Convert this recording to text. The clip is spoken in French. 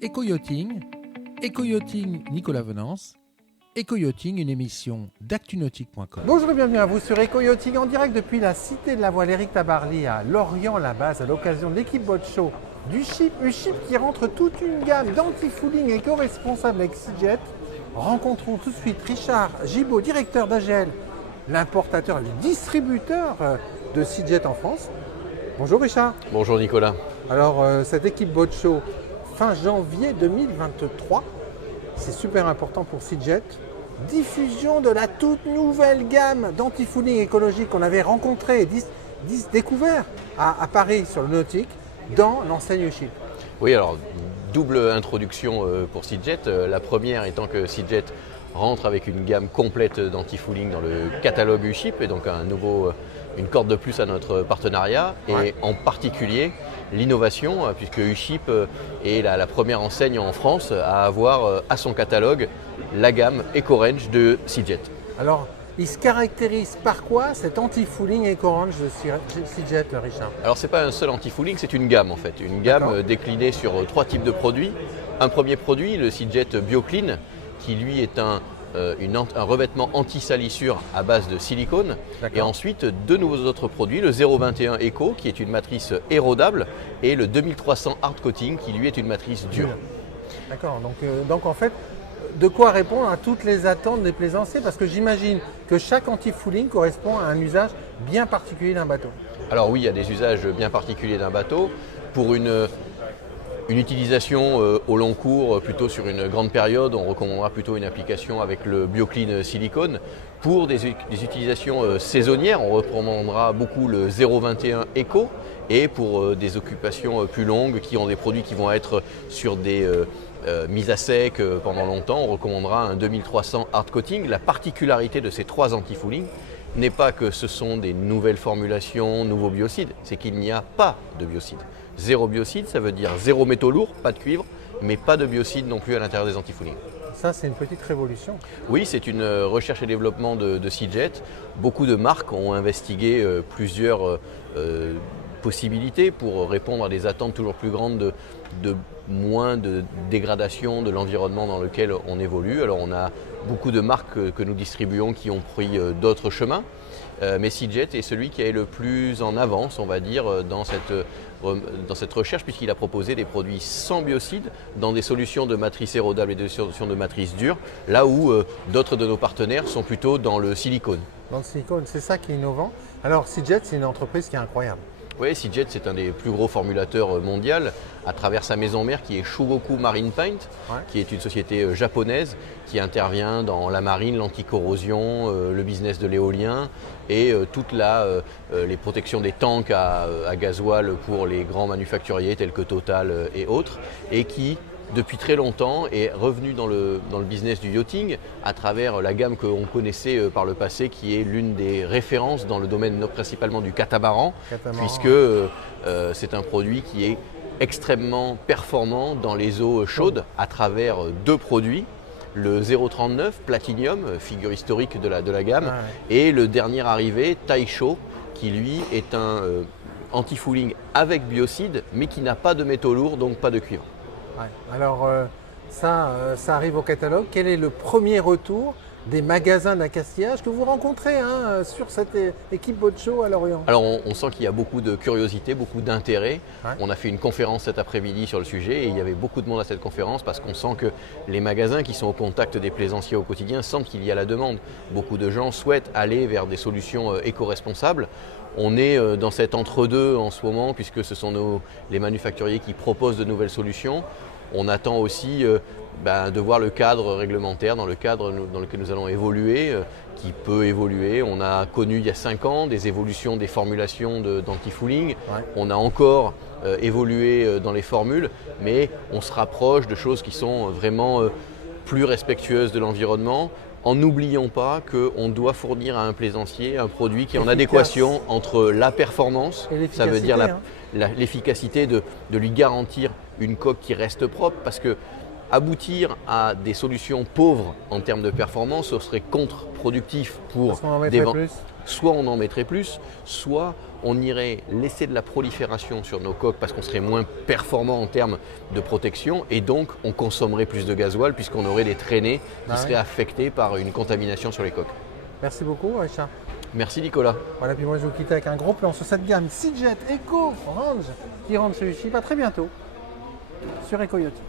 Éco-yachting, Nicolas Venance, Éco-yachting, une émission d'actunautique.com. Bonjour et bienvenue à vous sur Éco-yachting en direct depuis la cité de la voile Éric Tabarly à Lorient-la-Base à l'occasion de l'équipe Boat Show du USHIP qui rentre toute une gamme d'anti-fouling éco-responsables avec CJet. Rencontrons tout de suite Richard Gibaud, directeur d'AGL, l'importateur et le distributeur de CJet en France. Bonjour Richard. Bonjour Nicolas. Alors cette équipe Boat Show fin janvier 2023, c'est super important pour CJet. Diffusion de la toute nouvelle gamme d'anti-fouling écologique qu'on avait rencontré et découvert à Paris sur le nautique dans l'enseigne USHIP. Oui, alors double introduction pour CJet. La première étant que CJet rentre avec une gamme complète d'anti-fouling dans le catalogue USHIP et donc une corde de plus à notre partenariat et en particulier l'innovation puisque USHIP est la première enseigne en France à avoir à son catalogue la gamme EcoRange de CJet. Alors, il se caractérise par quoi cet anti-fouling EcoRange de CJet, Richard? Alors, ce n'est pas un seul anti-fouling, c'est une gamme en fait. Une gamme déclinée sur trois types de produits. Un premier produit, le CJet BioClean, qui lui est un revêtement anti-salissure à base de silicone. Et ensuite, deux nouveaux autres produits, le 021 Eco, qui est une matrice érodable, et le 2300 Hard Coating, qui lui est une matrice dure. D'accord, donc en fait, de quoi répondre à toutes les attentes des plaisanciers, parce que j'imagine que chaque anti-fouling correspond à un usage bien particulier d'un bateau. Alors oui, il y a des usages bien particuliers d'un bateau. Pour une utilisation au long cours, plutôt sur une grande période, on recommandera plutôt une application avec le BioClean silicone. Pour des utilisations saisonnières, on recommandera beaucoup le 021 Eco. Et pour des occupations plus longues, qui ont des produits qui vont être sur des mises à sec pendant longtemps, on recommandera un 2300 Hard Coating. La particularité de ces trois anti-fouling n'est pas que ce sont des nouvelles formulations, nouveaux biocides, c'est qu'il n'y a pas de biocide. Zéro biocide, ça veut dire zéro métaux lourds, pas de cuivre, mais pas de biocide non plus à l'intérieur des anti-fouling. Ça, c'est une petite révolution. Oui, c'est une recherche et développement de CJet. Beaucoup de marques ont investigué plusieurs possibilités pour répondre à des attentes toujours plus grandes de moins de dégradation de l'environnement dans lequel on évolue. Alors on a beaucoup de marques que nous distribuons qui ont pris d'autres chemins, mais CJet est celui qui est le plus en avance, on va dire, dans cette recherche, puisqu'il a proposé des produits sans biocide dans des solutions de matrice érodable et des solutions de matrice dure, là où d'autres de nos partenaires sont plutôt dans le silicone. Dans le silicone, c'est ça qui est innovant. Alors CJet, c'est une entreprise qui est incroyable. Oui, CJet, c'est un des plus gros formulateurs mondiaux à travers sa maison mère qui est Shugoku Marine Paint, qui est une société japonaise qui intervient dans la marine, l'anticorrosion, le business de l'éolien et toutes les protections des tanks à gasoil pour les grands manufacturiers tels que Total et autres, et qui depuis très longtemps est revenu dans le business du yachting à travers la gamme qu'on connaissait par le passé, qui est l'une des références dans le domaine principalement du catamaran, puisque c'est un produit qui est extrêmement performant dans les eaux chaudes à travers deux produits. Le 039 Platinum, figure historique de la gamme, et le dernier arrivé, Taisho, qui lui est un anti-fouling avec biocide, mais qui n'a pas de métaux lourds, donc pas de cuivre. Alors ça arrive au catalogue. Quel est le premier retour des magasins d'accastillage que vous rencontrez sur cette équipe Boat Show à Lorient? Alors on sent qu'il y a beaucoup de curiosité, beaucoup d'intérêt. On a fait une conférence cet après-midi sur le sujet et il y avait beaucoup de monde à cette conférence parce qu'on sent que les magasins qui sont au contact des plaisanciers au quotidien sentent qu'il y a la demande. Beaucoup de gens souhaitent aller vers des solutions éco-responsables. On est dans cet entre-deux en ce moment puisque ce sont les manufacturiers qui proposent de nouvelles solutions. On attend aussi de voir le cadre réglementaire dans lequel nous allons évoluer, qui peut évoluer. On a connu il y a 5 ans des évolutions des formulations d'anti-fouling. On a encore évolué dans les formules, mais on se rapproche de choses qui sont vraiment plus respectueuses de l'environnement, en n'oubliant pas qu'on doit fournir à un plaisancier un produit qui est en adéquation entre la performance, ça veut dire l'efficacité de lui garantir une coque qui reste propre, parce que aboutir à des solutions pauvres en termes de performance, ce serait contre-productif pour des ventes. Soit on en mettrait plus, soit on irait laisser de la prolifération sur nos coques parce qu'on serait moins performant en termes de protection et donc on consommerait plus de gasoil puisqu'on aurait des traînées qui seraient affectées par une contamination sur les coques. Merci beaucoup Richard. Merci Nicolas. Voilà, puis moi je vais vous quitter avec un gros plan sur cette gamme Seajet Eco Range qui rentre celui-ci. À très bientôt sur EcoYachting.